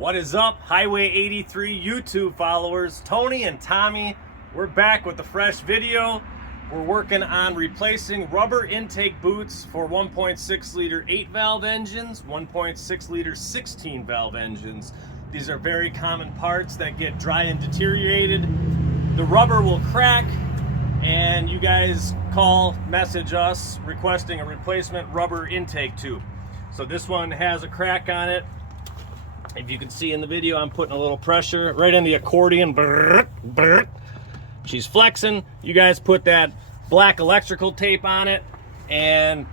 What is up, Highway 83 YouTube followers? Tony and Tommy, we're back with a fresh video. We're working on replacing rubber intake boots for 1.6 liter 8-valve engines, 1.6 liter 16-valve engines. These are very common parts that get dry and deteriorated. The rubber will crack, and you guys message us requesting a replacement rubber intake tube. So this one has a crack on it. If you can see in the video, I'm putting a little pressure right in the accordion. Brrr, brrr. She's flexing. You guys put that black electrical tape on it and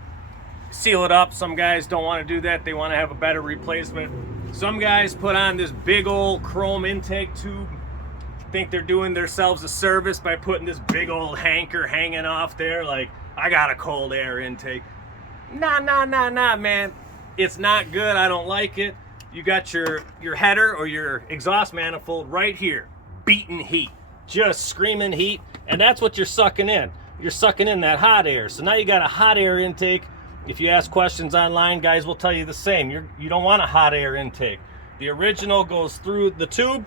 seal it up. Some guys don't want to do that. They want to have a better replacement. Some guys put on this big old chrome intake tube. Think they're doing themselves a service by putting this big old hanker hanging off there like, I got a cold air intake. Nah, man. It's not good. I don't like it. You got your header or your exhaust manifold right here, beating heat, just screaming heat, and that's what you're sucking in. You're sucking in that hot air. So now you got a hot air intake. If you ask questions online, guys will tell you the same. You don't want a hot air intake. The original goes through the tube,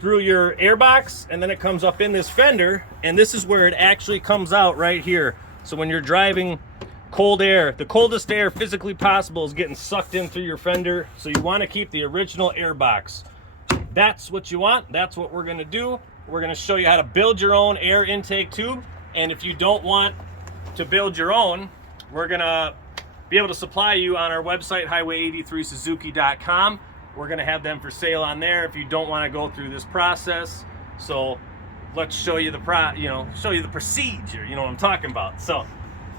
through your air box, and then it comes up in this fender, and this is where it actually comes out right here. So when you're driving cold air, the coldest air physically possible is getting sucked in through your fender, so you want to keep the original air box. That's what you want. That's what we're going to do. We're going to show you how to build your own air intake tube, and if you don't want to build your own, we're going to be able to supply you on our website, highway83suzuki.com. We're going to have them for sale on there if you don't want to go through this process. So let's show you the procedure. You know what I'm talking about. So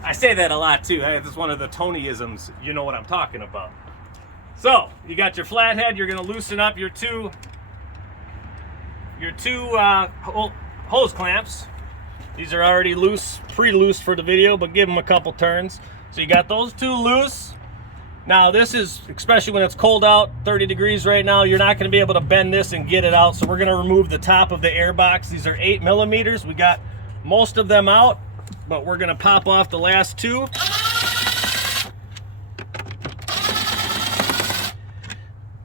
I say that a lot too. That's one of the Tonyisms. You know what I'm talking about. So you got your flathead. You're going to loosen up your two hose clamps. These are already loose, pre-loose for the video, but give them a couple turns. So you got those two loose. Now this is, especially when it's cold out, 30 degrees right now, you're not going to be able to bend this and get it out. So we're going to remove the top of the air box. These are 8 millimeters. We got most of them out, but we're going to pop off the last two.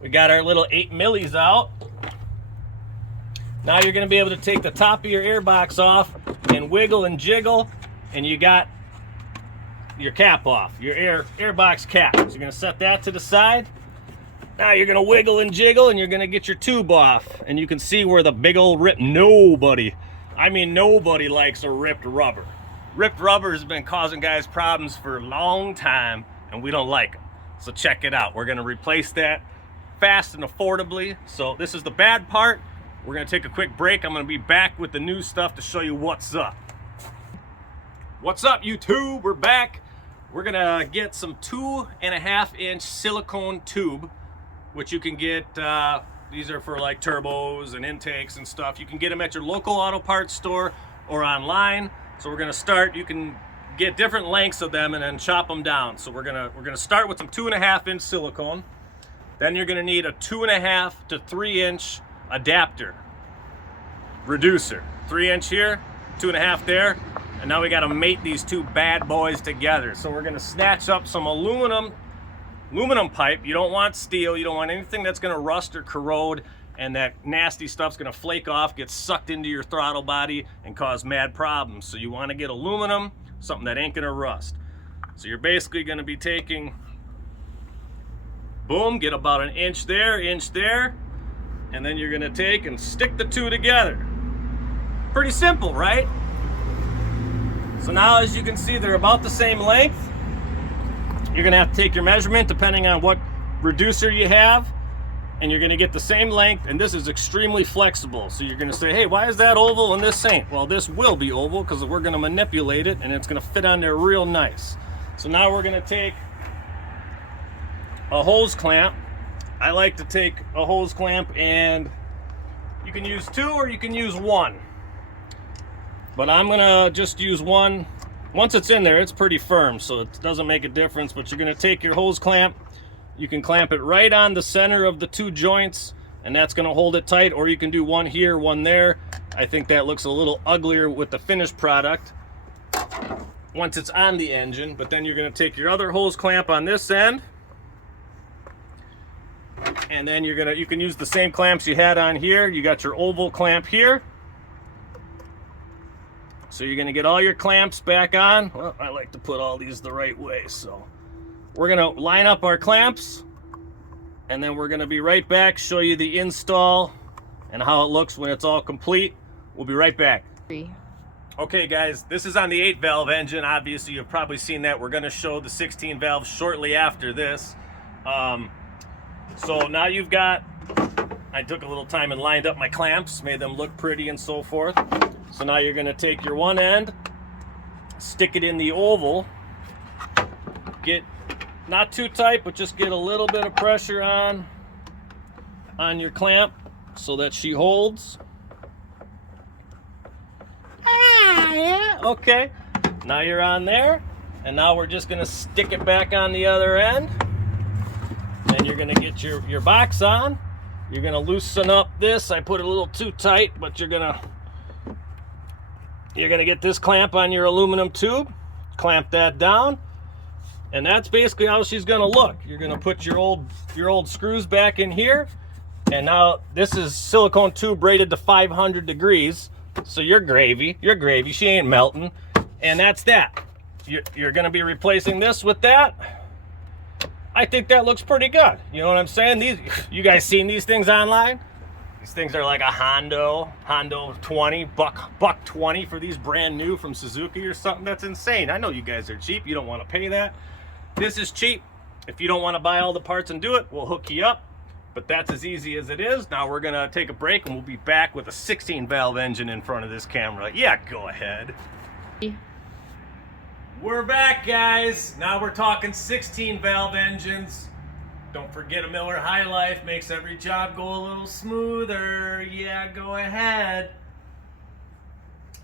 We got our little 8 millis out. Now you're going to be able to take the top of your air box off and wiggle and jiggle, and you got your cap off, your air box cap. So you're going to set that to the side. Now you're going to wiggle and jiggle, and you're going to get your tube off, and you can see where the big old rip. Nobody likes a ripped rubber. Ripped rubber has been causing guys problems for a long time, and we don't like them. So check it out. We're going to replace that fast and affordably. So this is the bad part. We're going to take a quick break. I'm going to be back with the new stuff to show you what's up. What's up, YouTube? We're back. We're going to get some 2.5-inch silicone tube, which you can get. These are for like turbos and intakes and stuff. You can get them at your local auto parts store or online. So we're going to start. You can get different lengths of them and then chop them down. So we're gonna start with some 2.5-inch silicone. Then you're going to need a 2.5 to 3-inch adapter reducer. 3-inch here, 2.5 there, and now we got to mate these two bad boys together. So we're going to snatch up some aluminum pipe. You don't want steel. You don't want anything that's going to rust or corrode, and that nasty stuff's going to flake off, get sucked into your throttle body, and cause mad problems. So you want to get aluminum, something that ain't going to rust. So you're basically going to be taking, boom, get about an inch there, and then you're going to take and stick the two together. Pretty simple, right? So now, as you can see, they're about the same length. You're going to have to take your measurement depending on what reducer you have, and you're going to get the same length, and this is extremely flexible. So you're going to say, hey, why is that oval and this ain't? Well, this will be oval because we're going to manipulate it, and it's going to fit on there real nice. So now we're going to take a hose clamp. I like to take a hose clamp, and you can use 2 or you can use 1. But I'm gonna just use 1. Once it's in there, it's pretty firm, so it doesn't make a difference. But you're gonna take your hose clamp. You can clamp it right on the center of the 2 joints, and that's gonna hold it tight, or you can do 1 here, 1 there. I think that looks a little uglier with the finished product once it's on the engine. But then you're gonna take your other hose clamp on this end, And then you can use the same clamps you had on here. You got your oval clamp here. So you're gonna get all your clamps back on. Well, I like to put all these the right way. So we're gonna line up our clamps, and then we're gonna be right back, show you the install and how it looks when it's all complete. We'll be right back. Okay guys, this is on the 8-valve engine. Obviously you've probably seen that. We're gonna show the 16 valves shortly after this. So now you've got, I took a little time and lined up my clamps, made them look pretty and so forth. So now you're gonna take your one end, stick it in the oval, get not too tight, but just get a little bit of pressure on your clamp so that she holds. Yeah, okay. Now you're on there, and now we're just gonna stick it back on the other end. Then you're gonna get your box on. You're gonna loosen up this. I put it a little too tight, but you're gonna get this clamp on your aluminum tube, clamp that down, and that's basically how she's gonna look. You're gonna put your old screws back in here, and now this is silicone tube rated to 500 degrees. So you're gravy, she ain't melting. And that's that. You're gonna be replacing this with that. I think that looks pretty good. You know what I'm saying? You guys seen these things online? These things are like a Hondo 20, buck 20 for these brand new from Suzuki or something. That's insane. I know you guys are cheap. You don't want to pay that. This is cheap. If you don't want to buy all the parts and do it, we'll hook you up. But that's as easy as it is. Now we're gonna take a break and we'll be back with a 16-valve engine in front of this camera. Yeah, go ahead. We're back, guys. Now we're talking 16-valve engines. Don't forget a Miller High Life makes every job go a little smoother. Yeah, go ahead.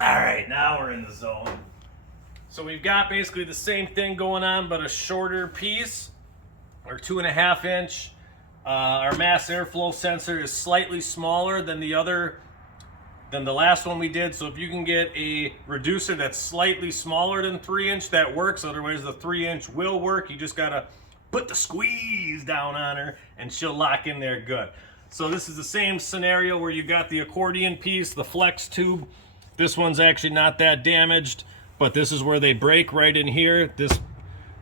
All right, now we're in the zone. So we've got basically the same thing going on, but a shorter piece, or 2.5 inch. Our mass airflow sensor is slightly smaller than the last one we did. So if you can get a reducer that's slightly smaller than 3 inch, that works. Otherwise the 3 inch will work. You just gotta put the squeeze down on her and she'll lock in there good. So this is the same scenario where you got the accordion piece, the flex tube. This one's actually not that damaged, but this is where they break right in here.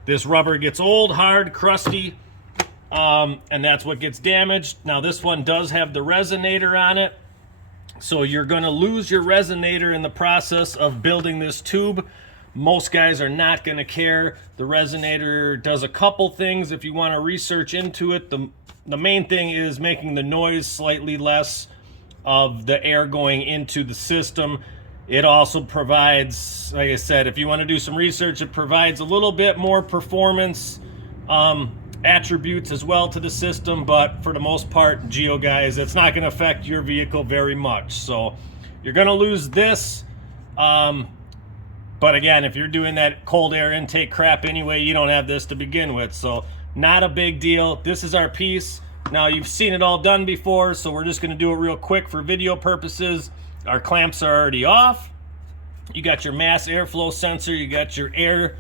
This rubber gets old, hard, crusty. And that's what gets damaged. Now this one does have the resonator on it, so you're going to lose your resonator in the process of building this tube. Most guys are not going to care. The resonator does a couple things if you want to research into it. The main thing is making the noise slightly less of the air going into the system. It also provides, like I said, if you want to do some research, it provides a little bit more performance attributes as well to the system, but for the most part, Geo guys, it's not going to affect your vehicle very much. So you're going to lose this, but again, if you're doing that cold air intake crap anyway, you don't have this to begin with, so not a big deal. This is our piece. Now you've seen it all done before, so we're just going to do it real quick for video purposes. Our clamps are already off. You got your mass airflow sensor, you got your air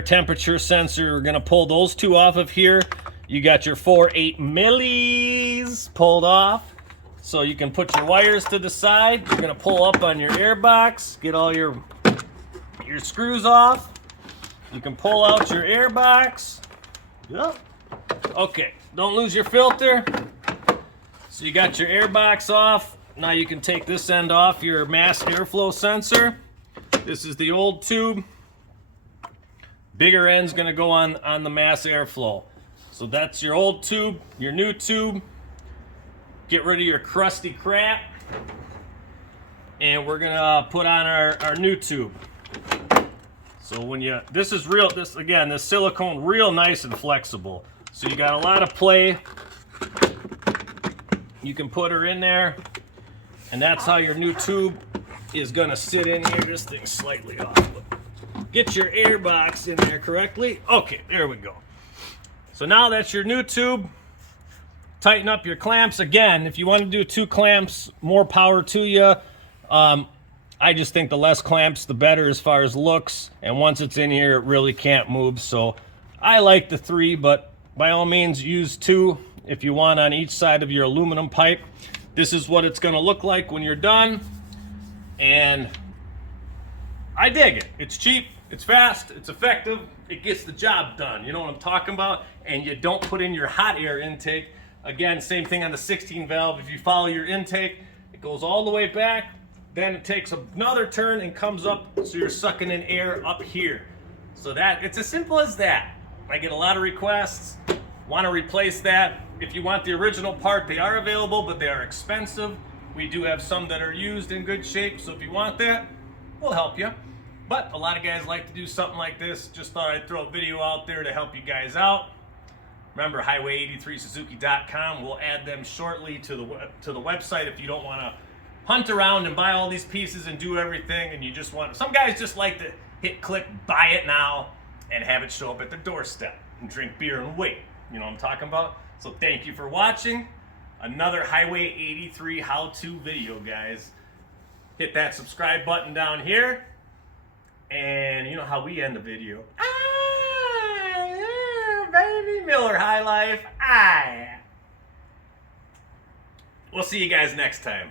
temperature sensor. We're gonna pull those two off of here. You got your 4/8 millis pulled off, so you can put your wires to the side. You're gonna pull up on your air box, get all your screws off. You can pull out your air box. Yep. Okay, don't lose your filter. So you got your air box off. Now you can take this end off your mass airflow sensor. This is the old tube. Bigger end's gonna go on the mass airflow. So that's your old tube, your new tube. Get rid of your crusty crap. And we're gonna put on our new tube. So when this silicone real nice and flexible. So you got a lot of play. You can put her in there. And that's how your new tube is gonna sit in here. This thing's slightly off. Get your air box in there correctly. Okay, there we go. So now that's your new tube. Tighten up your clamps. Again, if you want to do 2 clamps, more power to you. I just think the less clamps, the better as far as looks. And once it's in here, it really can't move. So I like the 3, but by all means, use 2. if you want, on each side of your aluminum pipe. This is what it's going to look like when you're done. And I dig it. It's cheap, it's fast, it's effective, it gets the job done. You know what I'm talking about? And you don't put in your hot air intake. Again, same thing on the 16 valve. If you follow your intake, it goes all the way back, then it takes another turn and comes up, so you're sucking in air up here. So that, it's as simple as that. I get a lot of requests, want to replace that. If you want the original part, they are available, but they are expensive. We do have some that are used in good shape, so if you want that, we'll help you. But a lot of guys like to do something like this. Just thought I'd throw a video out there to help you guys out. Remember, highway83suzuki.com. We'll add them shortly to the website if you don't want to hunt around and buy all these pieces and do everything, and you just want. Some guys just like to hit click, buy it now, and have it show up at their doorstep and drink beer and wait. You know what I'm talking about? So thank you for watching another Highway 83 how-to video, guys. Hit that subscribe button down here, and you know how we end the video. Baby Miller High Life. We'll see you guys next time.